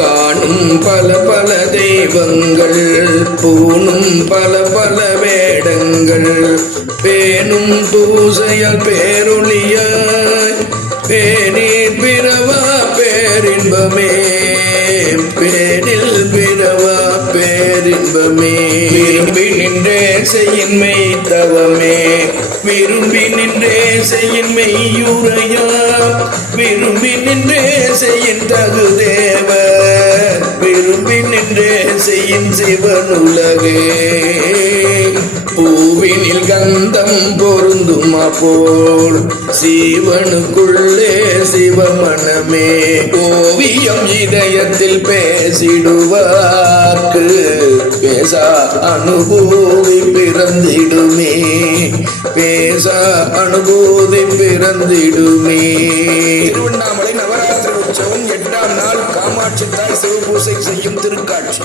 காணும் பல பல தெய்வங்கள், பூணும் பல பல வேடங்கள், பேணும் பூசையால் பேரொளியாய் பேனில் பிறவா பேரின்பமே, பேனில் பிறவா பேரின்பமே. விரும்பி நின்றே செய்யின் மெய் தவமே, விரும்பி நின்றே செய்யின் மெய்யுரையா, விரும்பி நின்றே செய்யின் தகுதேவ, விரும்பி நின்றே செய்யின் சிவனுலகே. பூவினில் கந்தம் பொருந்துமா போல் சீவனுக்குள்ளே சிவமனமே, ஓவியம் இதயத்தில் பேசிடுவார்க்கு பேசா அனுபூதி பிறந்திடுமே, பேசா அனுபூதி பிறந்திடுமே. திருவண்ணாமலை நவராத்திரி உற்சவம் 8ஆம் நாள் காமாட்சி தாய் சிவபூசை செய்யும் திருக்காட்சி.